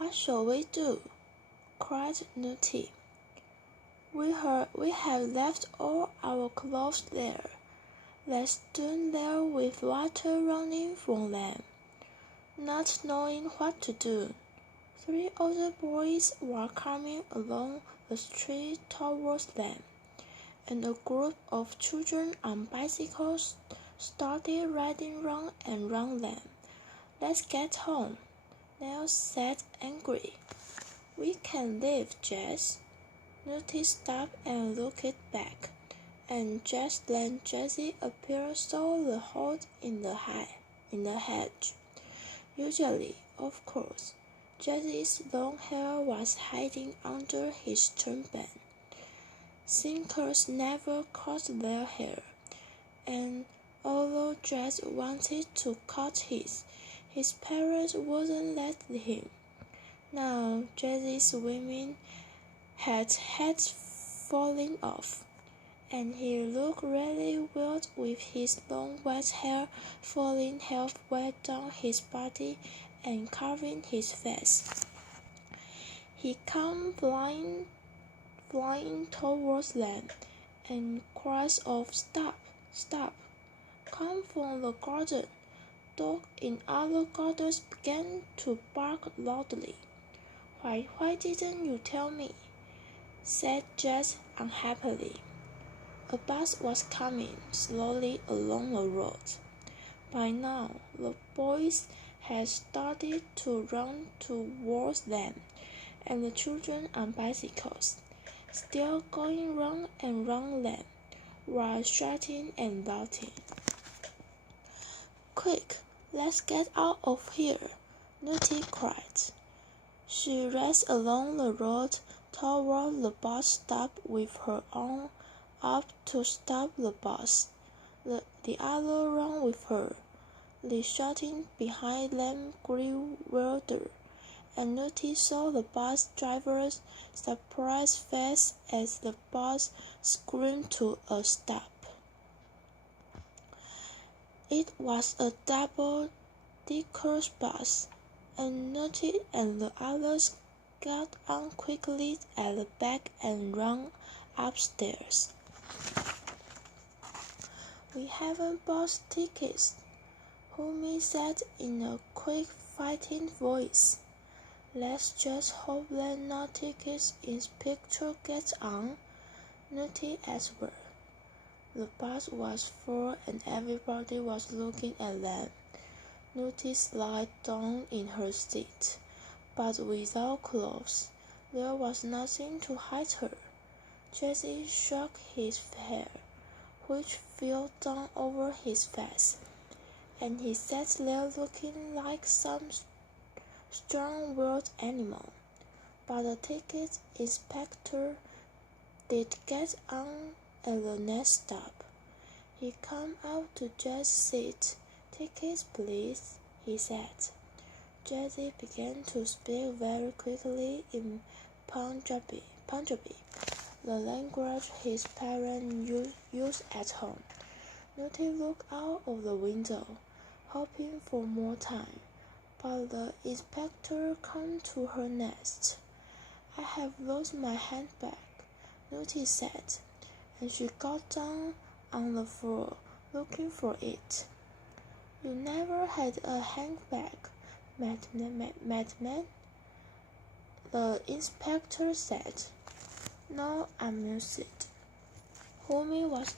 "What shall we do?" cried Nutty. We have left all our clothes there. They stood there with water running from them, not knowing what to do. 3 other boys were coming along the street towards them, and a group of children on bicycles started riding round and round them. "Let's get home," Nell said angrily. "We can leave, Jess." Nutty stopped and looked back, and just then Jessie appeared through the hole in the hedge. Usually, of course, Jessie's long hair was hiding under his turban. Sinkers never cut their hair, and although Jess wanted to cut his parents wouldn't let him. Now Jessie's women had fallen off, and he looked really weird with his long wet hair falling halfway down his body and covering his face. He came flying towards them, and cries of "Stop! Stop!" came from the garden. Dogs in other gardens began to bark loudly. Why didn't you tell me?" said Jess unhappily. A bus was coming slowly along the road. By now, the boys had started to run towards them, and the children on bicycles, still going round and round them, were shouting and shouting. "Quick, let's get out of here," Nutty cried. She raced along the road toward the bus stop with her arm up to stop the bus. The others ran with her. The shouting behind them grew wilder, and Nutty saw the bus driver's surprised face as the bus screamed to a stop. It was a double-decker bus, and Nutty and the others got on quickly at the back and ran upstairs. "We haven't bought tickets," Homie said in a quick, fighting voice. "Let's just hope that no tickets inspector gets on," Nutty answered. The bus was full and everybody was looking at them. Nutty slid down in her seat, but without clothes. There was nothing to hide her. Jessie shook his hair, which fell down over his face, and he sat there looking like some strong wild animal. But the ticket inspector did get on at the next stop. He came out to Jess's seat. "Tickets, please," he said. Jessie began to speak very quickly in Punjabi, the language his parents used at home. Nutty looked out of the window, hoping for more time, but the inspector came to her next. "I have lost my handbag," Nutty said, and she got down on the floor, looking for it. "You never had a handbag, madman," the inspector said. "No," amused. Homie was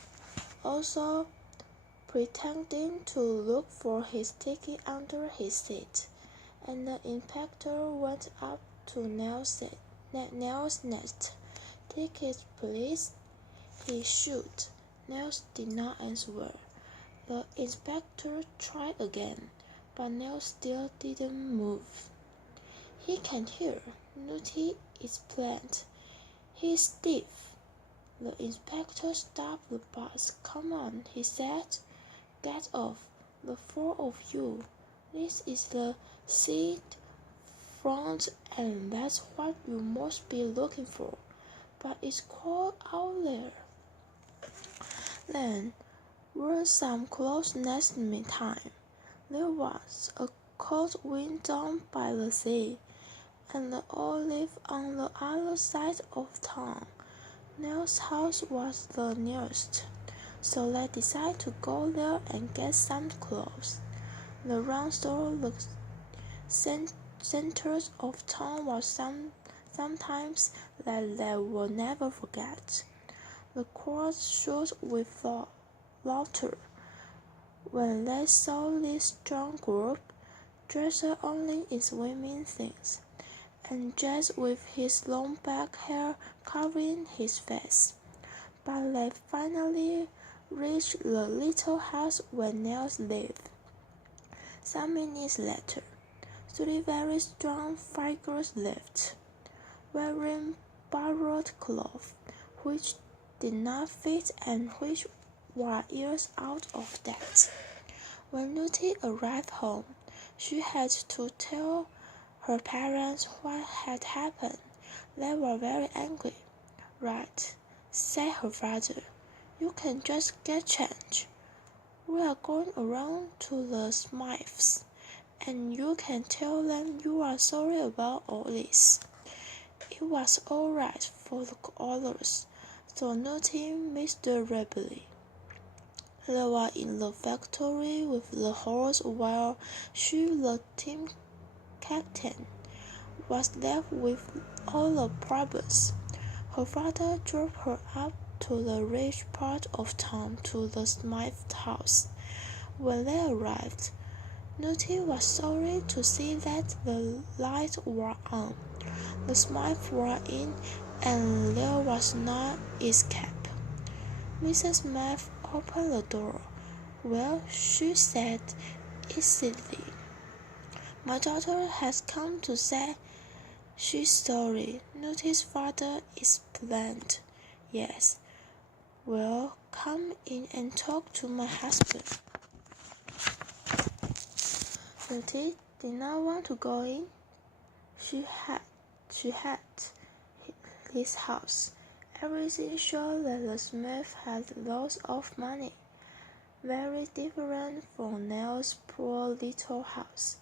also pretending to look for his ticket under his seat, and the inspector went up to Nell's nest. "Tickets, please," he shouted. Nell did not answer. The inspector tried again, but Nell still didn't move. "He can't hear," Nutty explained. "He's deaf." The inspector stopped the bus. "Come on," he said. "Get off, the 4 of you. This is the seat front, and that's what you must be looking for. But it's cold out there." Then, wear some clothes next time. There was a cold wind down by the sea, and they all lived on the other side of town. Nell's house was the nearest, so they decided to go there and get some clothes. The round store, the center of town, was sometimes that they will never forget. The crowd shook with laughter when they saw this strong group, dressed only in swimming things, and Jess with his long black hair covering his face. But they finally reached the little house where Nels lived. Some minutes later, 3 very strong figures left, wearing borrowed clothes, which did not fit and which were years out of date. When Nutty arrived home, she had to tell her parents what had happened. They were very angry. "Right," said her father. "You can just get change. We are going around to the Smiths, and you can tell them you are sorry about all this." It was all right for the others, so Nutty miserably. They were in the factory with the horse while she, the team captain, was left with all the problems. Her father drove her up to the rich part of town to the Smith house. When they arrived, Nutty was sorry to see that the lights were on, the Smiths were in, and there was no escape. Mrs. Smith opened the door. "Well," she said easily, "my daughter has come to say she's sorry." Nutty's father explained. "Yes. Well, come in and talk to my husband." Nutty did not want to go in. She had his house. Everything showed that the Smith had lots of money, very different from Nell's poor little house.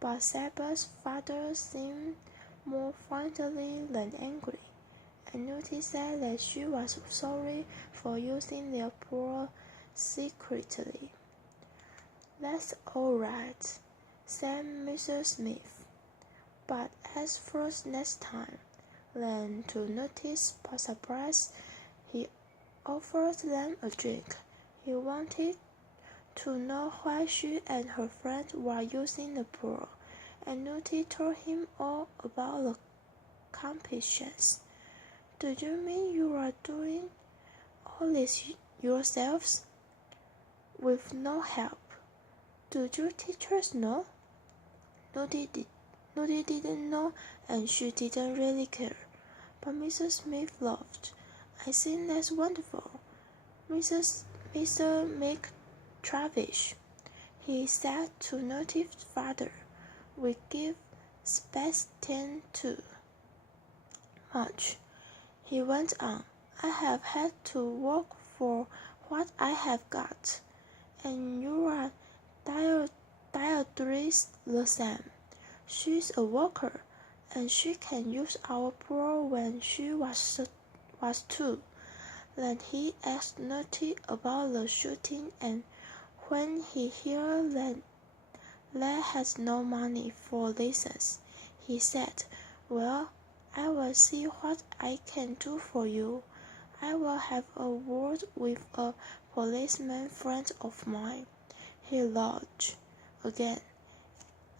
But Sabbath's father seemed more friendly than angry, and Nutty said that she was sorry for using their poor secretly. "That's all right," said Mr. Smith, "but as for next time." Then, to Nutty's surprise, he offered them a drink. He wanted to know why she and her friend were using the pool, and Nutty told him all about the competitions. "Do you mean you are doing all this yourselves, with no help? Do your teachers know?" Nutty didn't know, and she didn't really care. But Mrs. Smith laughed. "I think that's wonderful. Mr. McTravish," he said to Nutty's father, "we give Sebastian too much." He went on. "I have had to work for what I have got, and you are diametrically the same. She's a worker, and she can use our poor when she was two." Then he asked Nutty about the shooting, and when he heard that they had no money for lessons, he said, "Well, I will see what I can do for you. I will have a word with a policeman friend of mine." He laughed again.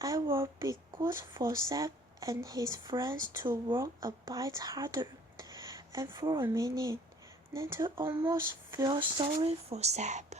"I will be good for Seb and his friends to work a bit harder." And for a minute, Netta almost felt sorry for Seb.